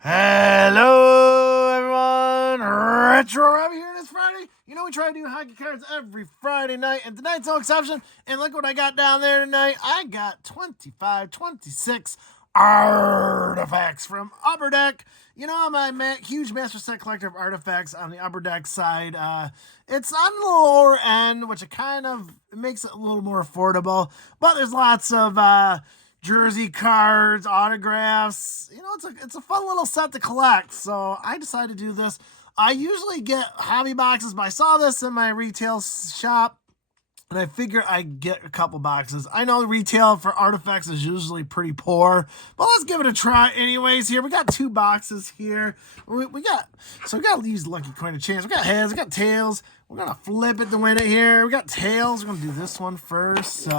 Hello, everyone. Retro Robbie here this Friday. You know, we try to do hockey cards every Friday night, and tonight's no exception. And look what I got down there tonight. I got 26 artifacts from Upper Deck. You know, I'm a huge master set collector of artifacts on the Upper Deck side. It's on the lower end, which it kind of makes it a little more affordable. But there's lots of jersey cards, autographs. You know, it's a fun little set to collect. So I decided to do this. I usually get hobby boxes, but I saw this in my retail shop, and I figure I'd get a couple boxes. I know the retail for artifacts is usually pretty poor, but let's give it a try anyways. Here, we got 2 boxes here. We got to use lucky coin to chance. We got heads, we got tails. We're going to flip it to win it here. We got tails. We're going to do this one first. So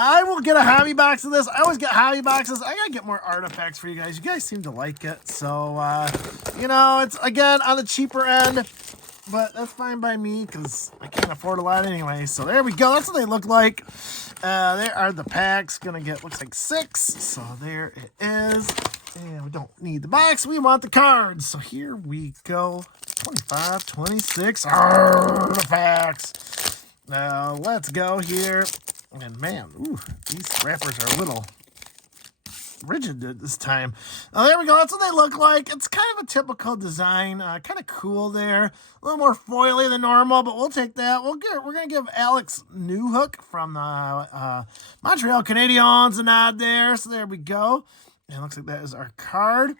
I will get a hobby box of this. I always get hobby boxes. I gotta get more artifacts for you guys. You guys seem to like it. So, you know, it's, again, on the cheaper end. But that's fine by me because I can't afford a lot anyway. So there we go. That's what they look like. There are the packs. Gonna get, looks like 6. So there it is. And we don't need the box. We want the cards. So here we go. 25, 26 artifacts. Now, let's go here. And man, ooh, these wrappers are a little rigid this time. Oh, there we go. That's what they look like. It's kind of a typical design. Kind of cool there. A little more foily than normal, but we'll take that. We're going to give Alex Newhook from the Montreal Canadiens a nod there. So there we go. And it looks like that is our card.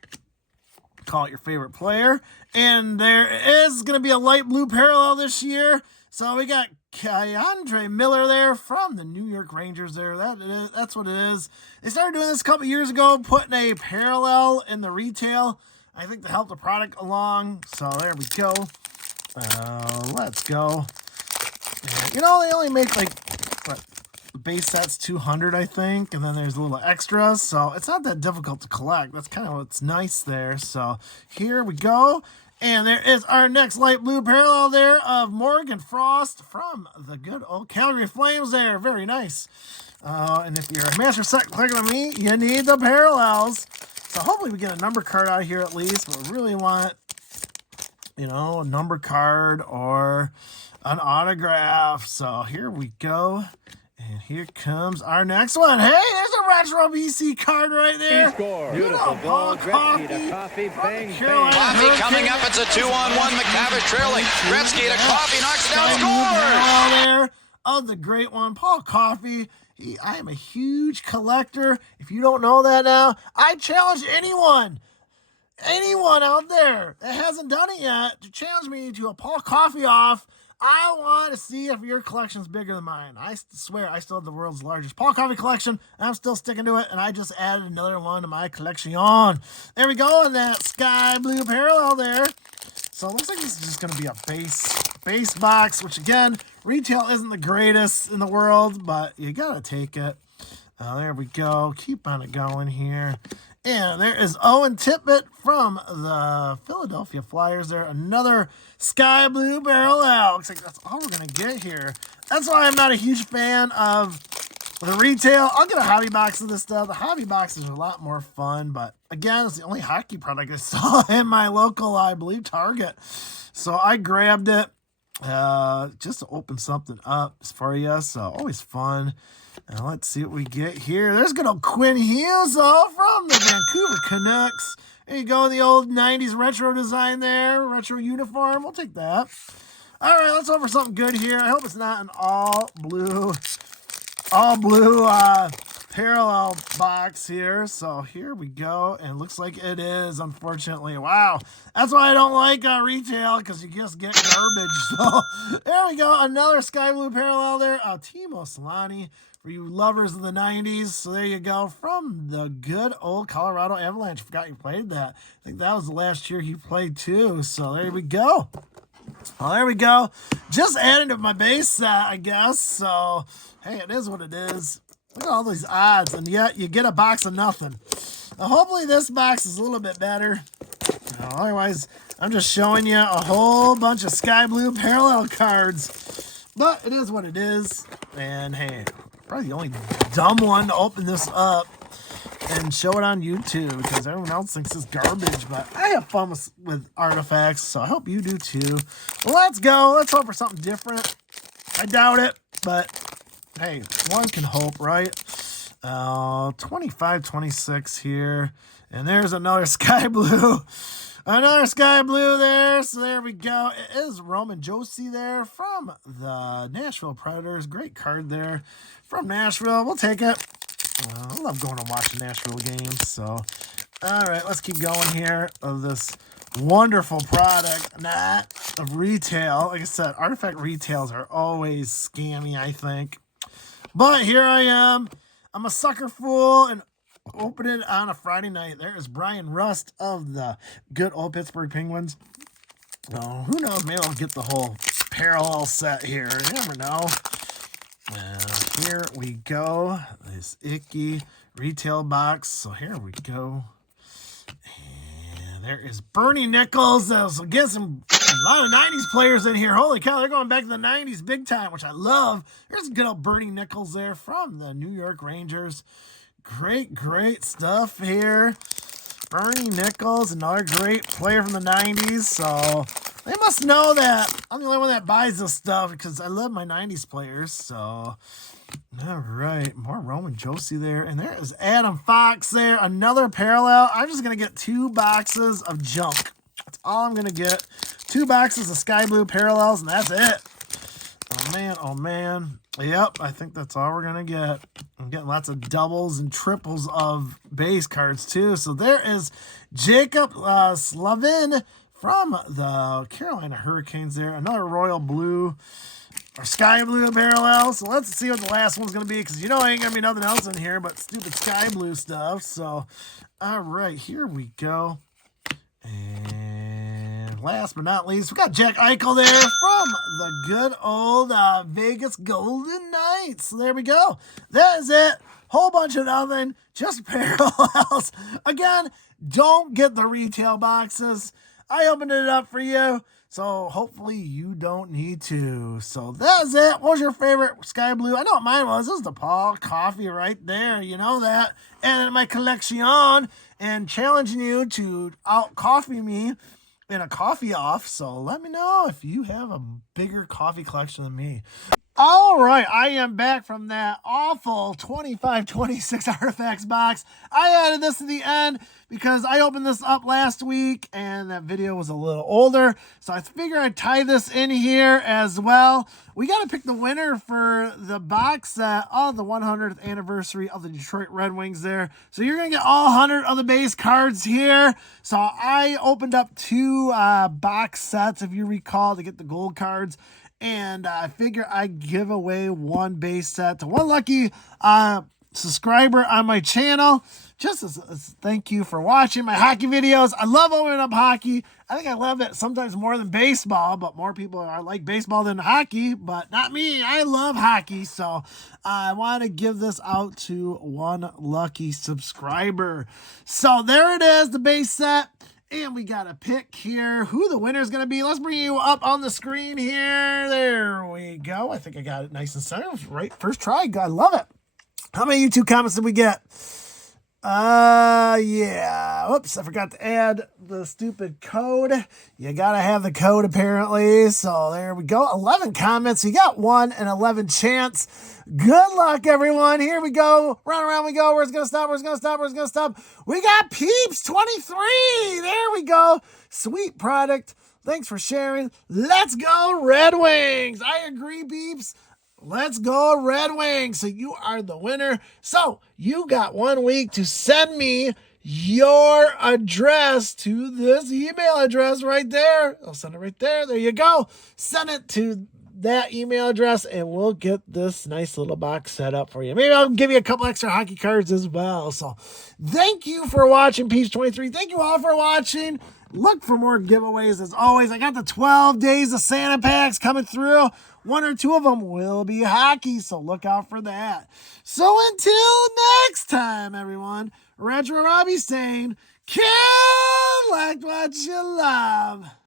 Call it your favorite player. And there is going to be a light blue parallel this year. So we got Keandre Miller there from the New York Rangers there. That's what it is. They started doing this a couple years ago, putting a parallel in the retail, I think, to help the product along. So there we go. Let's go. And, you know, they only make like, what, the base set's 200, I think, and then there's a little extras. So it's not that difficult to collect. That's kind of what's nice there. So here we go. And there is our next light blue parallel there of Morgan Frost from the good old Calgary Flames there. Very nice. And if you're a master set collector like me, you need the parallels. So hopefully we get a number card out of here at least. But we really want, you know, a number card or an autograph. So here we go. And here comes our next one. Hey, there's a Retro BC card right there. Beautiful goal. Gretzky to Coffee. Bang, bang. Coffee coming up. It's a 2-on-1. McTavish trailing. Gretzky to Coffee. Knocks down. Scores! There of the great one, Paul Coffey. I am a huge collector. If you don't know that now, I challenge anyone out there that hasn't done it yet to challenge me to a Paul Coffey off. I want to see if your collection's bigger than mine. I swear I still have the world's largest Paul Coffey collection, and I'm still sticking to it, and I just added another one to my collection. There we go, and that sky blue parallel there. So it looks like this is just going to be a base box, which, again, retail isn't the greatest in the world, but you got to take it. There we go. Keep on it going here. And there is Owen Tippett from the Philadelphia Flyers there. Another sky blue parallel. Looks like that's all we're going to get here. That's why I'm not a huge fan of the retail. I'll get a hobby box of this stuff. The hobby boxes are a lot more fun. But again, it's the only hockey product I saw in my local, I believe, Target. So I grabbed it just to open something up for you. So always fun. And let's see what we get here. There's good old Quinn Hughes from the Vancouver Canucks. There you go, the old 90s retro design there. Retro uniform. We'll take that. All right, let's hope for something good here. I hope it's not an all blue parallel box here. So here we go. And looks like it is, unfortunately. Wow. That's why I don't like retail, because you just get garbage. So there we go. Another sky blue parallel there. Timo Solani. For you lovers of the 90s. So there you go. From the good old Colorado Avalanche. Forgot you played that. I think that was the last year he played too. So there we go. Well, there we go. Just added to my base set, I guess. So, hey, it is what it is. Look at all these odds. And yet you get a box of nothing. Now, hopefully this box is a little bit better. Otherwise, I'm just showing you a whole bunch of sky blue parallel cards. But it is what it is. And hey, probably the only dumb one to open this up and show it on YouTube because everyone else thinks it's garbage. But I have fun with artifacts, so I hope you do too. Well, let's go. Let's hope for something different. I doubt it, but hey, one can hope, right? 25-26 here. And there's another sky blue. Another sky blue there. So there we go. It is Roman Josi there from the Nashville Predators. Great card there from Nashville. We'll take it. I love going and watching Nashville games. So, all right, let's keep going here of this wonderful product. Not of retail. Like I said, artifact retails are always scammy, I think. But here I am. I'm a sucker fool and open it on a Friday night. There is Brian Rust of the good old Pittsburgh Penguins. Oh, who knows? Maybe I'll get the whole parallel set here. You never know. Here we go. This icky retail box. So here we go. And there is Bernie Nichols. So get some a lot of 90s players in here. Holy cow, they're going back to the 90s big time, which I love. There's good old Bernie Nichols there from the New York Rangers. Great stuff here. Bernie Nichols, another great player from the 90s. So they must know that I'm the only one that buys this stuff because I love my 90s players. So, all right, more Roman Josi there. And there is Adam Fox there, another parallel. I'm just going to get 2 boxes of junk. That's all I'm going to get. 2 boxes of sky blue parallels, and that's it. Oh, man. Yep, I think that's all we're going to get. I'm getting lots of doubles and triples of base cards, too. So there is Jacob Slavin from the Carolina Hurricanes there. Another royal blue or sky blue parallel. So let's see what the last one's going to be because you know ain't going to be nothing else in here but stupid sky blue stuff. So, all right, here we go. And last but not least, we got Jack Eichel there from the good old Vegas Golden Knights. So there we go. That is it. Whole bunch of nothing. Just parallels. Again, don't get the retail boxes. I opened it up for you. So hopefully you don't need to. So that's it. What was your favorite sky blue? I know what mine was. This is the Paul Coffee right there. You know that. And in my collection and challenging you to out coffee me in a coffee off. So let me know if you have a bigger coffee collection than me. All right, I am back from that awful 25-26 artifacts box. I added this to the end because I opened this up last week and that video was a little older. So I figured I'd tie this in here as well. We got to pick the winner for the box set of the 100th anniversary of the Detroit Red Wings there. So you're going to get all 100 of the base cards here. So I opened up 2 box sets, if you recall, to get the gold cards. And I figure I'd give away 1 base set to 1 lucky subscriber on my channel. Just as thank you for watching my hockey videos. I love opening up hockey. I think I love it sometimes more than baseball, but more people are like baseball than hockey, but not me. I love hockey, so I want to give this out to 1 lucky subscriber. So there it is, the base set. And we got to pick here who the winner is going to be. Let's bring you up on the screen here. There we go. I think I got it nice and center. Right, first try. I love it. How many YouTube comments did we get? Yeah. Whoops, I forgot to add the stupid code. You got to have the code apparently. So there we go. 11 comments. You got 1 in 11 chance. Good luck, everyone. Here we go. Round around we go. Where's it going to stop? Where's it going to stop? Where's it going to stop? We got Peeps 23. There we go. Sweet product. Thanks for sharing. Let's go Red Wings. I agree, Peeps. Let's go Red Wings. So you are the winner. So you got 1 week to send me your address to this email address right there. I'll send it right there. There you go. Send it to that email address and we'll get this nice little box set up for you. Maybe I'll give you a couple extra hockey cards as well. So thank you for watching, Peeps 23. Thank you all for watching. Look for more giveaways as always. I got the 12 days of Santa packs coming through. 1 or 2 of them will be hockey, so look out for that. So until next time, everyone, Retro Robbie saying, Collect what you love.